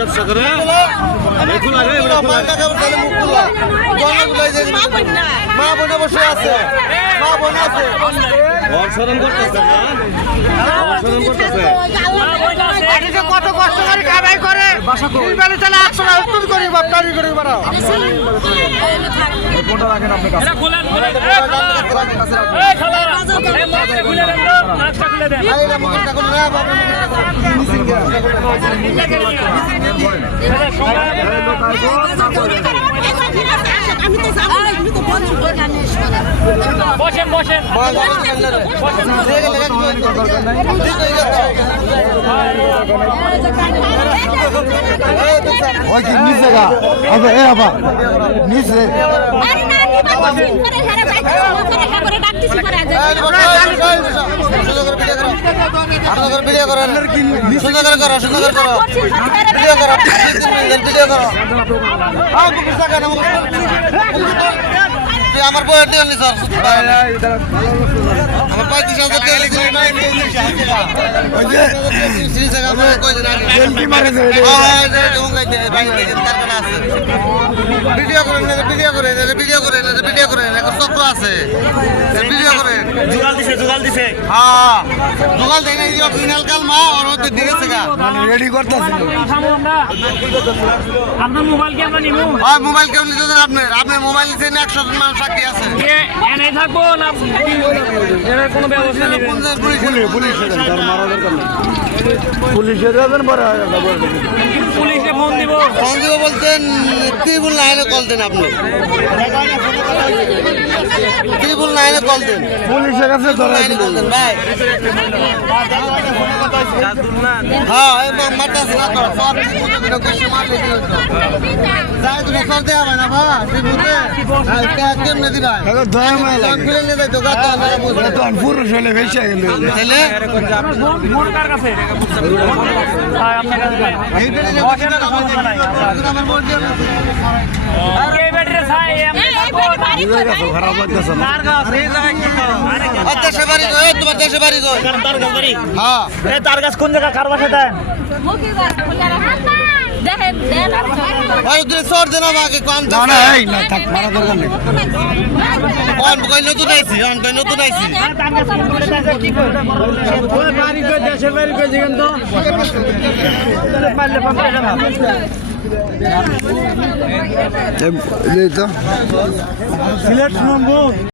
ব্যবসা করে মা বোনে বসে আছে, মা বোন আছে, অনুসরণ করতেছে না, অনুসরণ করতেছে। কত কষ্ট করে কামাই করে চলে 100 টাকা করি বাপটারি করে বেড়াও। বসেন বসেন নিচে গা আবে এ বাবা নিচে ভিডিও করো, সুন্দর করো, সুন্দর করো, ভিডিও করো, ভিডিও করো। আমার বইয়ের দিয়ে নি স্যার, আমার 35,000 টাকা ভিডিও করেন, ভিডিও করেন, ভিডিও করেন, ভিডিও করেন, চক্র আছে, ভিডিও করেন। জোগাল দিছে, জোগাল দিছে। হ্যাঁ জোগাল দেয় না, অরিজিনাল কালমা ওর মধ্যে দিয়েছে গা, রেডি করতেছি। আপনার মোবাইল কি আমরা নিব? হয় মোবাইল কেউ নিতে দেন আপনার, আপনার মোবাইল নিতে 100 জন মানুষ সাক্ষী আছে। এনে থাকবো না এর কোনো ব্যবস্থা নেই? পুলিশের পুলিশে ফোন দিব। ফোন দিব বলতেন, ত্রিপুল লাইনে কল দেন আপনি, ত্রিপুল লাইনে কল দেন, পুলিশের কাছে ধরা লাইনে কল দেন ভাই। হ্যাঁ এই মারটা আছে না তো, সব ত্রিপুল কইছে মারলে কি হতো? যাই তুমি কল দেয়া ভাই না ভাই, ত্রিপুলে কেমনে দিবা? দয়া মায়া লাগে খুলে নিয়ে যাই তো গা তো আমরা বুঝবো তো পুরুষ হলে বেশি গেল তাহলে ফোন কার কাছে? আপনার কাছে বসেন না, সমস্যা নাই। আমার মর্জি আছে। এই ব্যাটারি ছাই আমি খারাপ লাগতেছে না দেশে বাড়ি গো, তোমার দেশে বাড়ি গো। তার কাছে বাড়ি। হ্যাঁ এই তার কাছে কোন জায়গা কার বাসা দেন? ভাই তুই সর দেন আমাকে কোন না না এই না থাক মারা দরকার নেই কোন কই নতুন আইছি, কোন কই নতুন আইছি। দেশের বাড়ি কই যেখান তো সিলেট শুনবো